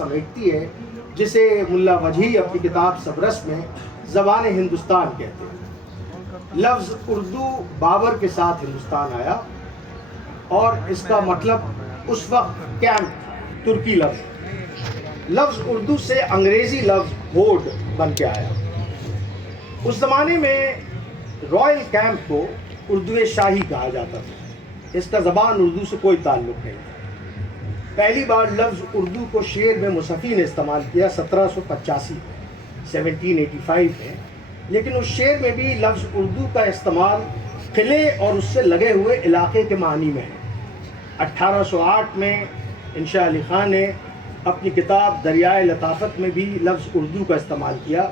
سمیٹتی ہے، جسے ملا وجیح اپنی کتاب سبرس میں زبان ہندوستان کہتے ہیں۔ لفظ اردو بابر کے ساتھ ہندوستان آیا اور اس کا مطلب اس وقت کیمپ ترکی لفظ اردو سے انگریزی لفظ بورڈ بن کے آیا۔ اس زمانے میں رائل کیمپ کو اردو شاہی کہا جاتا تھا، اس کا زبان اردو سے کوئی تعلق نہیں تھا۔ پہلی بار لفظ اردو کو شعر میں مصحفی نے استعمال کیا 1785 میں 1785 میں، لیکن اس شعر میں بھی لفظ اردو کا استعمال قلعے اور اس سے لگے ہوئے علاقے کے معنی میں ہے۔ 1808 میں انشاء علی خان نے اپنی کتاب دریائے لطافت میں بھی لفظ اردو کا استعمال کیا،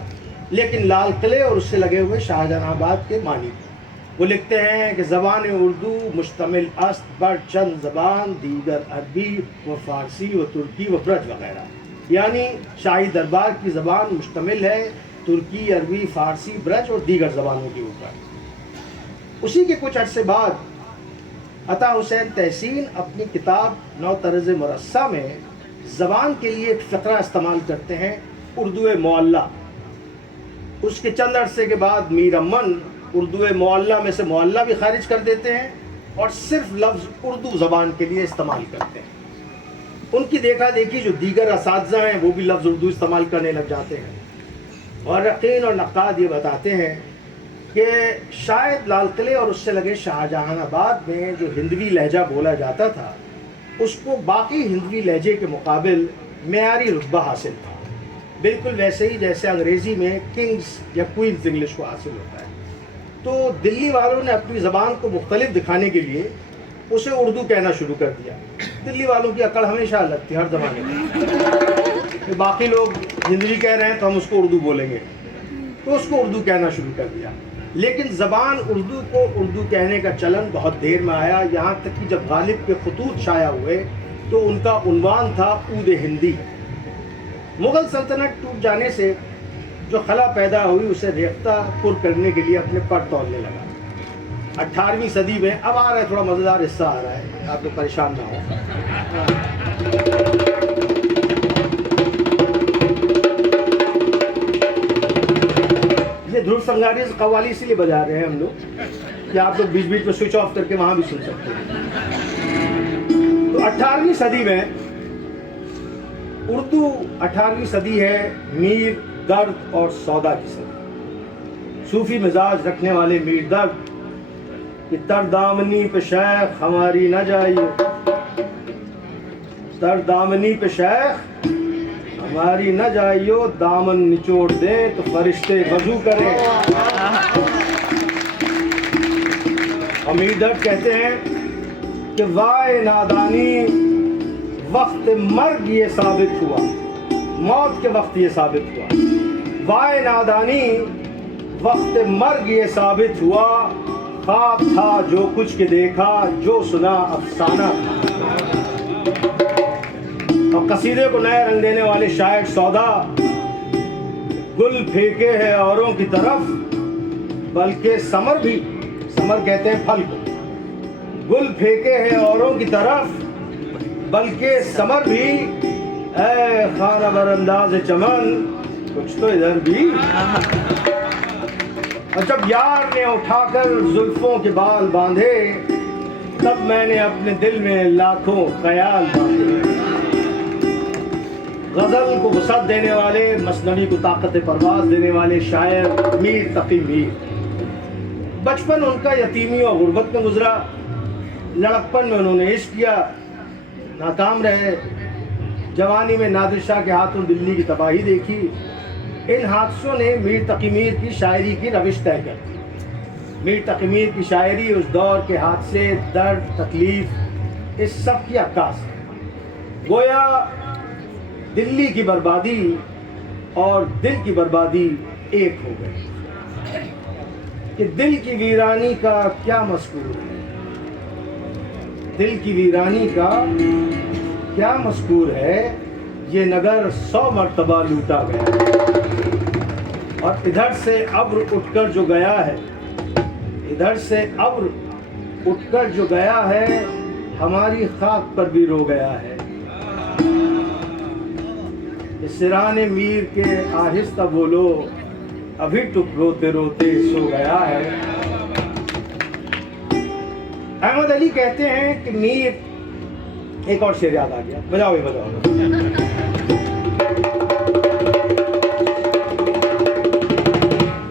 لیکن لال قلعے اور اس سے لگے ہوئے شاہجہاں آباد کے معنی میں۔ وہ لکھتے ہیں کہ زبان اردو مشتمل است بر چند زبان دیگر عربی و فارسی و ترکی و برج وغیرہ، یعنی شاہی دربار کی زبان مشتمل ہے ترکی، عربی، فارسی، برج اور دیگر زبانوں کے اوپر۔ اسی کے کچھ عرصے بعد عطا حسین تحسین اپنی کتاب نو طرز مرصع میں زبان کے لیے ایک فقرہ استعمال کرتے ہیں، اردو معلّہ۔ اس کے چند عرصے کے بعد میر امن اردو معلّہ میں سے معلّہ بھی خارج کر دیتے ہیں اور صرف لفظ اردو زبان کے لیے استعمال کرتے ہیں۔ ان کی دیکھا دیکھی جو دیگر اساتذہ ہیں وہ بھی لفظ اردو استعمال کرنے لگ جاتے ہیں۔ مورخین اور نقاد یہ بتاتے ہیں کہ شاید لال قلعے اور اس سے لگے شاہجہاں آباد میں جو ہندوی لہجہ بولا جاتا تھا اس کو باقی ہندوی لہجے کے مقابل معیاری رتبہ حاصل تھا، بالکل ویسے ہی جیسے انگریزی میں کنگز یا کوئنز انگلش کو حاصل ہوتا ہے۔ تو دلی والوں نے اپنی زبان کو مختلف دکھانے کے لیے اسے اردو کہنا شروع کر دیا۔ دلی والوں کی عقل ہمیشہ الگ تھی، ہر زمانے میں باقی لوگ ہندوی کہہ رہے ہیں تو ہم اس کو اردو بولیں گے، تو اس کو اردو کہنا شروع کر دیا۔ لیکن زبان اردو کو اردو کہنے کا چلن بہت دیر میں آیا، یہاں تک کہ جب غالب کے خطوط شائع ہوئے تو ان کا عنوان تھا عود ہندی۔ مغل سلطنت ٹوٹ جانے سے جو خلا پیدا ہوئی اسے ریختہ پر کرنے کے لیے اپنے پر تولنے لگا۔ 18ویں صدی میں اب آ رہا ہے، تھوڑا مزیدار حصہ آ رہا ہے، آپ لوگ پریشان نہ ہو۔ یہ دھرو سنگاری قوالی اسی لیے بجا رہے ہیں ہم لوگ کہ آپ لوگ بیچ بیچ میں سوئچ آف کر کے وہاں بھی سن سکتے ہیں۔ تو 18ویں صدی میں اردو 18ویں صدی ہے میر درد اور سودا کی صدی۔ صوفی مزاج رکھنے والے میر درد کہ تر دامنی پہ شیخ ہماری نہ جائیے، تر دامنی پہ شیخ ہماری نہ جائیو، دامن نچوڑ دے تو فرشتے وضو کریں۔ امیر درد کہتے ہیں کہ وائے نادانی وقت مرگ یہ ثابت ہوا، موت کے وقت یہ ثابت ہوا، وائے نادانی وقت مرگ یہ ثابت ہوا، خواب تھا جو کچھ کے دیکھا، جو سنا افسانہ تھا۔ اور قصیدے کو نئے رنگ دینے والے شاعر سودا گل پھینکے ہے اوروں کی طرف، بلکہ ثمر بھی، ثمر کہتے ہیں پھل کو، گل پھینکے ہے اوروں کی طرف بلکہ ثمر بھی، اے خانہ بر انداز چمن کچھ تو ادھر بھی۔ اور جب یار نے اٹھا کر زلفوں کے بال باندھے، تب میں نے اپنے دل میں لاکھوں خیال باندھے۔ غزل کو وسعت دینے والے، مثنوی کو طاقت پرواز دینے والے شاعر میر تقی میر۔ بچپن ان کا یتیمی اور غربت میں گزرا، لڑکپن میں انہوں نے عشق کیا، ناکام رہے، جوانی میں نادر شاہ کے ہاتھوں دلی کی تباہی دیکھی۔ ان حادثوں نے میر تقی میر کی شاعری کی روش طے کر دی۔ میر تقی میر کی شاعری اس دور کے حادثے، درد، تکلیف، اس سب کی عکاس ہے۔ گویا دلی کی بربادی اور دل کی بربادی ایک ہو گئی کہ دل کی ویرانی کا کیا مذکور ہے، دل کی ویرانی کا کیا مذکور ہے، یہ نگر 100 مرتبہ لوٹا گیا۔ اور ادھر سے ابر اٹھ کر جو گیا ہے، ادھر سے ابر اٹھ کر جو گیا ہے، ہماری خاک پر بھی رو گیا ہے۔ سران میر کے آہستہ بولو ابھی ٹک روتے روتے سو گیا ہے۔ احمد علی کہتے ہیں کہ میر، ایک اور شعر یاد آ گیا، بجاؤ یہ بجاؤ۔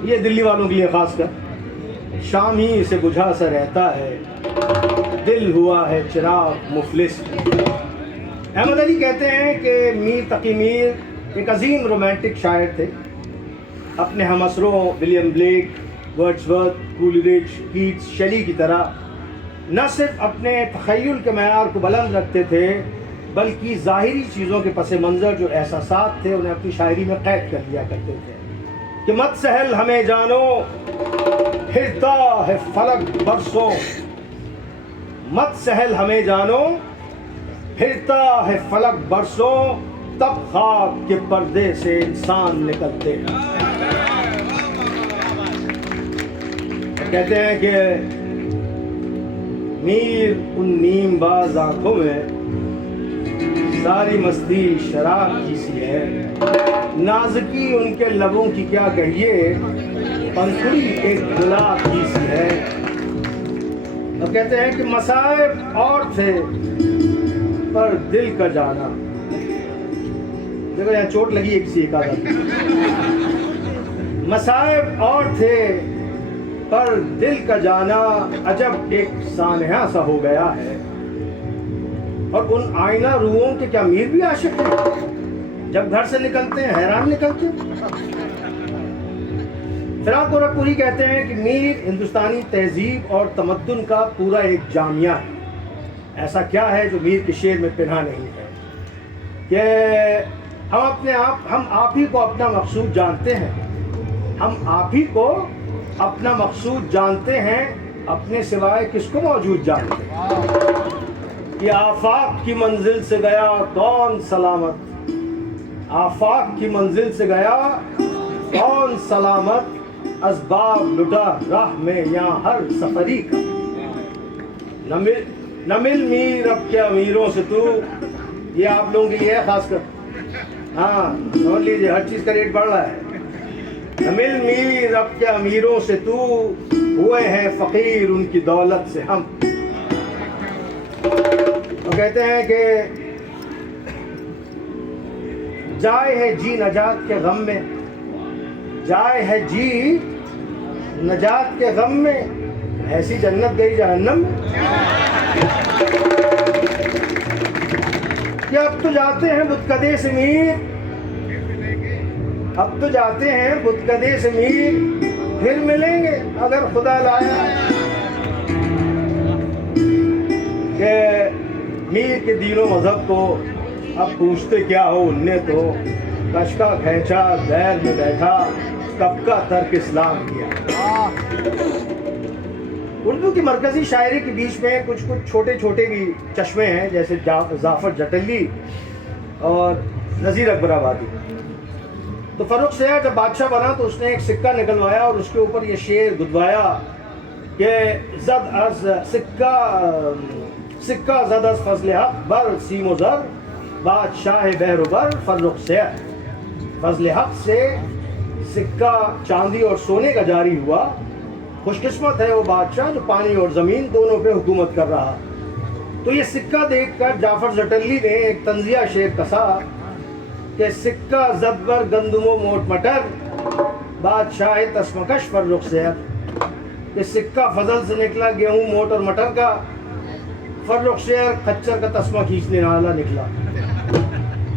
یہ دلی والوں کے لیے خاص کر، شام ہی سے بجھا سا رہتا ہے، دل ہوا ہے چراغ مفلس۔ احمد علی کہتے ہیں کہ میر تقی میر ایک عظیم رومانٹک شاعر تھے۔ اپنے ہم عصروں William black, Wordsworth, کولریج، cats, Shelley کی طرح نہ صرف اپنے تخیل کے معیار کو بلند رکھتے تھے، بلکہ ظاہری چیزوں کے پس منظر جو احساسات تھے انہیں اپنی شاعری میں قید کر لیا کرتے تھے کہ مت سہل ہمیں جانو پھرتا ہے فلک برسوں، مت سہل ہمیں جانو پھرتا ہے فلک برسوں، تب خواب کے پردے سے انسان نکلتے۔ کہتے ہیں کہ میر ان نیم باز آنکھوں میں ساری مستی شراب کی سی ہے، نازکی ان کے لبوں کی کیا کہیے، پنکھڑی ایک گلاب کی سی ہے۔ اور کہتے ہیں کہ مصائب اور تھے پر دل کا جانا، دیکھو یہاں چوٹ لگی ہے کسی ایک آدمی، مصائب اور تھے پر دل کا جانا، عجب ایک سانحہ سا ہو گیا ہے۔ اور ان آئینہ روحوں کے کیا میر بھی عاشق ہیں؟ جب گھر سے نکلتے ہیں حیران نکلتے ہیں۔ فراق گورکھپوری کہتے ہیں کہ میر ہندوستانی تہذیب اور تمدن کا پورا ایک جامعہ ہے۔ ایسا کیا ہے جو میر کے شعر میں پنہا نہیں ہے کہ ہم آپ ہی کو اپنا مقصود جانتے ہیں، ہم آپ ہی کو اپنا مقصود جانتے ہیں، اپنے سوائے کس کو موجود جانتے ہیں۔ یہ آفاق کی منزل سے گیا کون سلامت، آفاق کی منزل سے گیا کون سلامت، اسباب لٹا راہ میں یہاں ہر سفری کا، نہ مل میر اب کے امیروں سے تو، یہ آپ لوگوں کے لیے ہے خاص کر، ہاں سمجھ لیجیے ہر چیز کا ریٹ بڑھ رہا ہے۔ نہ مل میر اب کے امیروں سے تو، ہوئے ہیں فقیر ان کی دولت سے ہم۔ وہ کہتے ہیں کہ جائے ہے جی نجات کے غم میں، جائے ہے جی نجات کے غم میں، ایسی جنت گئی جہنم میں۔ کہ اب تو جاتے ہیں بتکدے سے میر، اب تو جاتے ہیں بتکدے سے میر، پھر ملیں گے اگر خدا لایا۔ کہ میر کے دین و مذہب کو اب پوچھتے کیا ہو، ان نے تو کشکا کھینچا دیر میں بیٹھا، کب کا ترک اسلام کیا۔ اردو کی مرکزی شاعری کے بیچ میں کچھ چھوٹے چھوٹے بھی چشمے ہیں، جیسے ظافر جٹلی اور نذیر اکبر آبادی۔ تو فروخ سیاح جب بادشاہ بنا تو اس نے ایک سکہ نکلوایا اور اس کے اوپر یہ شعر گدوایا کہ زد از سکہ زد از فضل حق بر سیم و زر، بادشاہ بحر و بر فروخ سیاح۔ فضل حق سے سکہ چاندی اور سونے کا جاری ہوا، خوش قسمت ہے وہ بادشاہ جو پانی اور زمین دونوں پہ حکومت کر رہا۔ تو یہ سکہ دیکھ کر جعفر جٹلی نے ایک طنزیہ شعر کسا کہ سکہ زد بر گندم و موٹ مٹر، بادشاہ تسمکش فرخ سیاح۔ کہ سکہ فضل سے نکلا گیہوں موٹ اور مٹر کا، فرخ سیاح خچر کا تسمہ کھینچنے والا نکلا۔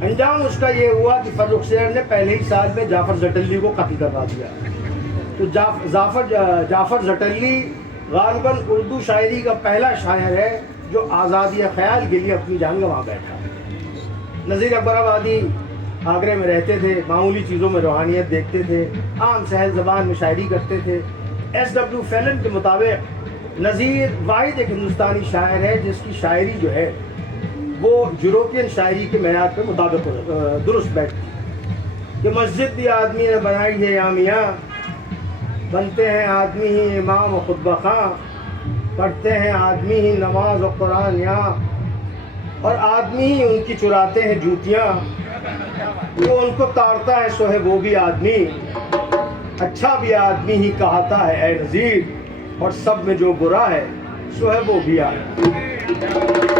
انجام اس کا یہ ہوا کہ فرخ سیاح نے پہلے ہی سال میں جعفر جٹلی کو قتل کروا دیا۔ تو جعفر جٹلی غالباً اردو شاعری کا پہلا شاعر ہے جو آزادی خیال کے لیے اپنی جان گنوا بیٹھا۔ نذیر اکبر آبادی آگرے میں رہتے تھے، معمولی چیزوں میں روحانیت دیکھتے تھے، عام سہل زبان میں شاعری کرتے تھے۔ ایس ڈبلیو فیلن کے مطابق نذیر واحد ایک ہندوستانی شاعر ہے جس کی شاعری جو ہے وہ یوروپین شاعری کے معیار کے مطابق درست بیٹھتی۔ کہ مسجد بھی آدمی نے بنائی ہے یا میاں، بنتے ہیں آدمی ہی امام و خطبہ خواں، پڑھتے ہیں آدمی ہی نماز و قرآن یہاں، اور آدمی ہی ان کی چراتے ہیں جوتیاں۔ جو ان کو تارتا ہے سو ہے وہ بھی آدمی، اچھا بھی آدمی ہی کہاتا ہے اے نذیر، اور سب میں جو برا ہے سو ہے وہ بھی آدمی۔